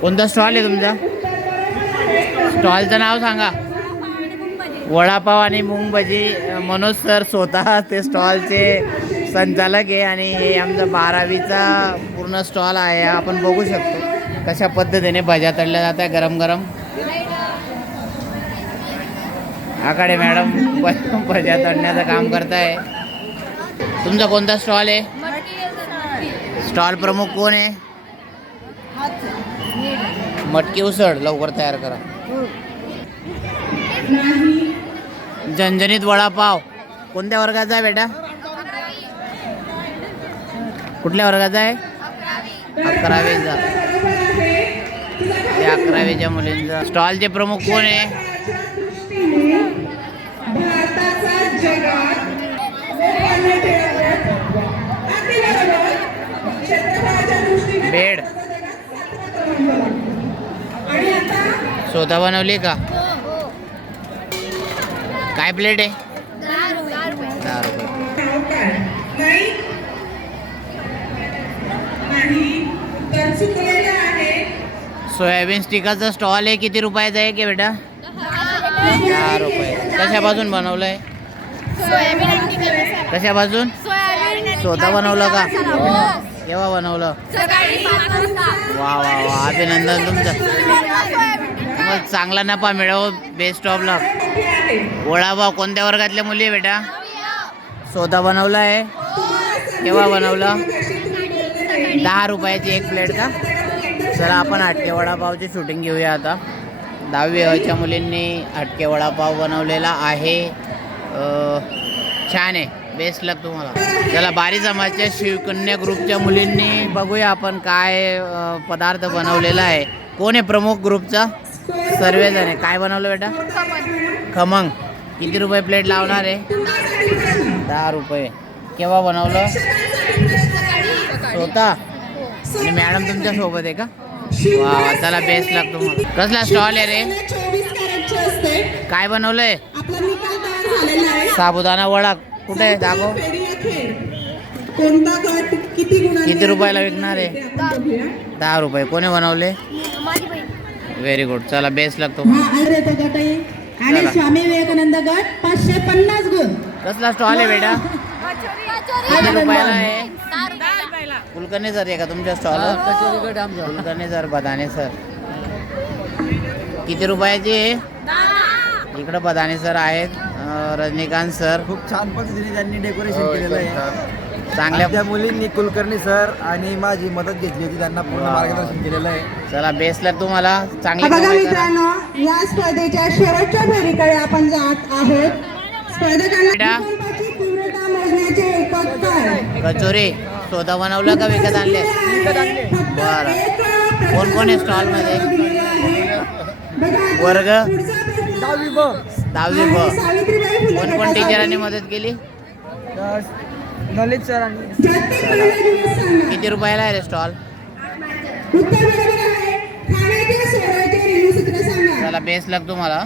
कोणता स्टॉल आहे तुमचा? स्टॉलचं नाव सांगा. वडापाव आणि मूग भजी. मनोज सर स्वतः ते स्टॉलचे संचालक आहे आणि हे आमचा 12वीचा पूर्ण स्टॉल आहे. आपण बघू शकतो कशा पद्धतीने भज्या तळल्या जात आहे गरम गरम. आकडे मॅडम भज्या तळण्याचं काम करताय. तुमचा कोणता स्टॉल आहे? स्टॉल प्रमुख कोण आहे? मटकी उसळ लवकर तयार करा. झणझणीत वडापाव. कोणत्या वर्गाचा आहे बेटा? कुठल्या वर्गाचा आहे? 11वीचा. 11वीच्या मुलींचा. स्टॉलचे प्रमुख कोण आहे? बेड स्वतः बनवली का? काय प्लेट आहे? 10 रुपये. सोयाबीन स्टिकाचा स्टॉल आहे. किती रुपयाचा आहे की बेटा? 10 रुपये. कशापासून बनवलं आहे? कशापासून? स्वतः बनवलं का? केव्हा बनवलं? वा वा वा, अभिनंदन तुमचं. मग चांगला नफा मिळव. बेस्ट ऑफ लक. वडापाव कोणत्या वर्गातल्या मुली आहे बेटा? स्वतः बनवलं आहे. केव्हा बनवलं? 10 रुपयाची एक प्लेट का? चला आपण हटके वडापावची शूटिंग घेऊया आता. 10वीच्या मुलींनी हटके वडापाव बनवलेला आहे. छान आहे. बेस्ट लक तुम्हाला. चला बारी समाजच्या शिवकन्या ग्रुपच्या मुलींनी बघूया आपण काय पदार्थ बनवलेला आहे. कोण आहे प्रमुख ग्रुपचा? सर्वजण आहे. काय बनवलं बेटा? खमंग. किती रुपये प्लेट लावणार आहे? 10 रुपये. केव्हा बनवलं? स्वतः. आणि मॅडम तुमच्या सोबत आहे का? वा, चला बेस्ट लक तुम्हाला. कसला स्टॉल आहे रे? काय बनवलंय? साबुदाणा वडा. कुठे आहे? दाखव. किती रुपयाला विकणार आहे? 10 रुपये. कोणी बनवले? Very good. चला बेस्ट लक तुम्हाला. आणि स्वामी विवेकानंद गट 550 गुण. कसला स्टॉल आहे बेटा? किती रुपयाला आहे? कुलकर्णी सर आहे का तुमच्या स्टॉल? Kulkarni sir, बदाने sir. किती रुपयाची आहे? इकडं बदाने सर आहेत. रजनीकांत सर. खूप छान पद्धतीने त्यांनी डेकोरेशन केलेलं आहे. चांगल्या मुलींनी कुलकर्णी सर आणि माझी मदत घेतली होती. त्यांना पूर्ण मार्गदर्शन केलेलं आहे. चला बेस्ट लक तुम्हाला. चांगली बघा कमाई करा. मित्रांनो, या स्पर्धेच्या शेवटच्या फेरीकडे आपण जात आहोत. स्पर्धकांना भूकंपाची तीव्रता मोजण्याचे एकक काय? कचोरी. स्वतः बनवलं का विकत आणले? बरं. कोण कोण आहे स्टॉल मध्ये? वर्ग 10वी ब. 10वी ब. कोण कोण टीचरांनी मदत केली? नॉलेज सर आणि किती रुपयाला आहे रे स्टॉल? चला बेस्ट लक तुम्हाला.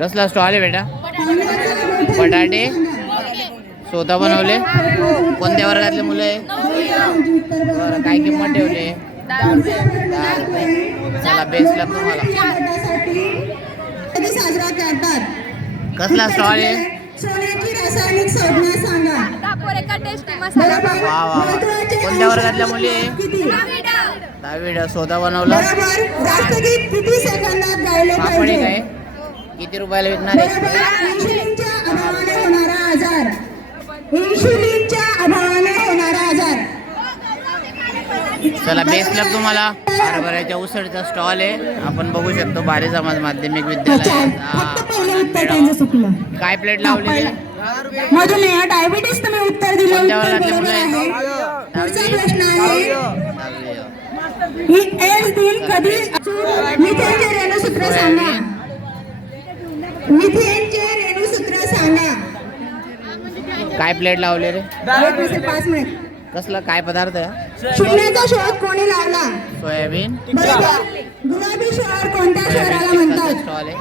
कसला स्टॉल आहे बेटा? बटाटे. स्वतः बनवले. कोणत्या वर्गातले मुलं आहे? बरं. काय किंमत ठेवली? 10 रुपये. चला बेस्ट लक तुम्हाला. साजरा करतात. कसला स्टॉल आहे? सोन्याची रासायनिक संज्ञा सांगा. वा वा. कोणत्या वर्गातल्या मुली आहे? 10वी. स्वतः बनवलं. राष्ट्रगीत किती सेकंदात गायले पापडी पाहिजे? काय? किती रुपयाला विकणार आहे? इन्शुलिनच्या अभावाने होणारा आजार. इन्शुलिनच्या अभावाने होणारा आजार. चला बेस्ट लक तुम्हाला. हरभऱ्याच्या उसळचा स्टॉल आहे. आपण बघू शकतो बारी समाज माध्यमिक विद्यालय. फक्त पहिलं उत्तर त्यांचं चुकलं. काय प्लेट लावलेली? मधुमेह डायबिटीस तुम्ही उत्तर दिलं. कोणत्या उत्तर वर्गातले बरोबर मुलं आहे. आहेत? पुढचा प्रश्न आहे, 10वी. ही एड्स दिन कधी? मिथेनचे रेणुसूत्र सांगा. मिथेनचे रेणुसूत्र सांगा. काय प्लेट लावले रे? 5 मिनिट. कसला काय पदार्थ आहे? शून्याचा शोध कोणी लावला? सोयाबीन. बरोबर. गुलाबी शहर कोणत्या शहराला म्हणतात? स्टॉल आहे.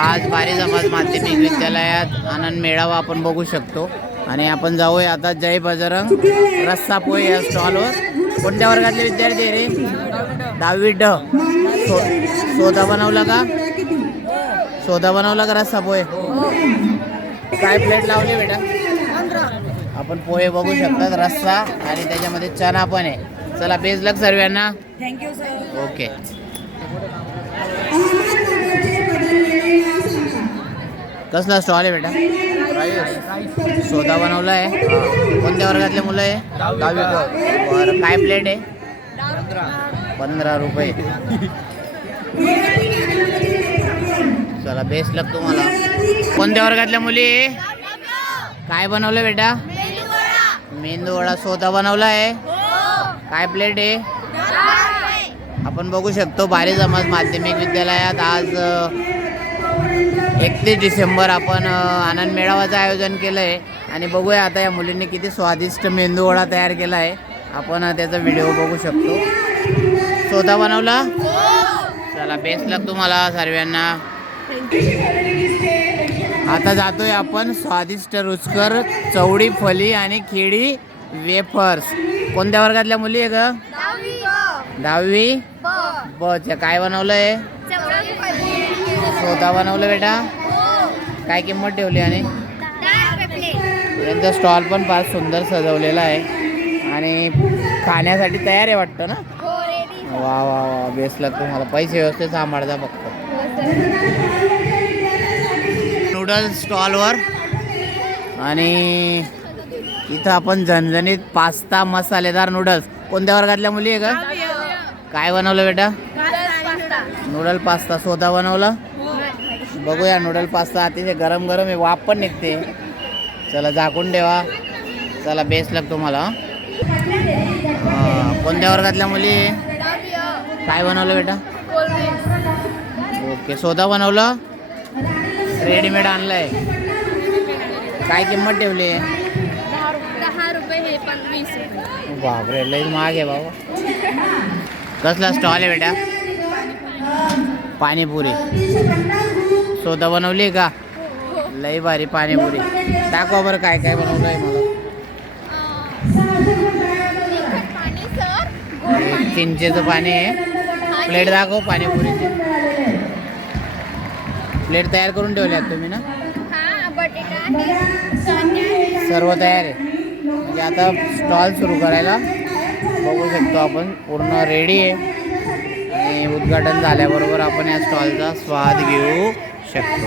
आज बारी समाज माध्यमिक विद्यालयात आनंद मेळावा आपण बघू शकतो. आणि आपण जाऊया आता जय बजरंग रस्सा पोहे या स्टॉलवर. कोणत्या वर्गातले विद्यार्थी रे? 10वी ड. सोदा बनवला का? सोदा बनवला का रस्सा पोहे? काय प्लेट लावली बेटा? आपण पोहे बघू शकतात, रस्सा आणि त्याच्यामध्ये चना पण आहे. चला बेस्ट लक सर्वांना. Thank you sir. ओके. कसला स्टॉल आहे बेटा? सोदा बनवला आहे. कोणत्या वर्गातले मुलं आहे? 10वी. बरं काय प्लेट आहे? 15 रुपये. चला बेस्ट लक तुम्हाला. कोणत्या वर्गातल्या मुली? काय बनवलं बेटा? मेंदू वडा. सोदा बनवला आहे. काय प्लेट आहे? आपण बघू शकतो भारी समाज माध्यमिक विद्यालयात आज 31 डिसेंबर आपण आनंद मेळाव्याचं आयोजन केलं आहे. आणि बघूया आता या मुलींनी किती स्वादिष्ट मेंदू वडा तयार केला आहे. आपण त्याचा व्हिडिओ बघू शकतो. सोदा बनवला. चला बेस्ट लक तुम्हाला सर्वांना. आता जातोय आपण स्वादिष्ट रुचकर चवडी फली आणि खेडी वेफर्स. कोणत्या वर्गातल्या मुली आहे ग? 10वी बच्या. काय बनवलंय? सोदा बनवलं बेटा. काय किंमत ठेवली? आणि यांचा स्टॉल पण फार सुंदर सजवलेला आहे आणि खाण्यासाठी तयार आहे वाटतं ना. वा वा वा बेस्ट लक तुम्हाला. पैसे व्यवस्थित सांभाळता फक्त. नूडल्स स्टॉलवर आणि इथं आपण झणझणीत पास्ता मसालेदार नूडल्स. कोणत्या वर्गातल्या मुली आहे का? काय बनवलं बेटा? Noodle pasta. सोदा बनवला. बघूया नूडल पास्ता अतिशय गरम गरम आहे, वाफ पण निघते. चला झाकून ठेवा. चला बेस्ट लक तुम्हाला. कोणत्या वर्गातल्या मुली? काय बनवलं बेटा? ओके. सोदा बनवलं. रेडीमेड आणलंय. काय किंमत ठेवली? 10 रुपये हे पण 20 रुपये. बापरे लई महाग आहे बाबा. कसला स्टॉल आहे बेटा? पाणीपुरी. सोदा बनवली का? लई भारी पाणीपुरी. दाखवा बरं काय काय बनवलं आहे मला. चिंचेचं पाणी आहे. प्लेट दाखव पाणीपुरीची. प्लेट तयार करून ठेवली आहेत तुम्ही ना? सर्व तयार आहे म्हणजे आता स्टॉल सुरू करायला. बघू शकतो आपण पूर्ण रेडी आहे आणि उद्घाटन झाल्याबरोबर आपण या स्टॉलचा स्वाद घेऊ शकतो.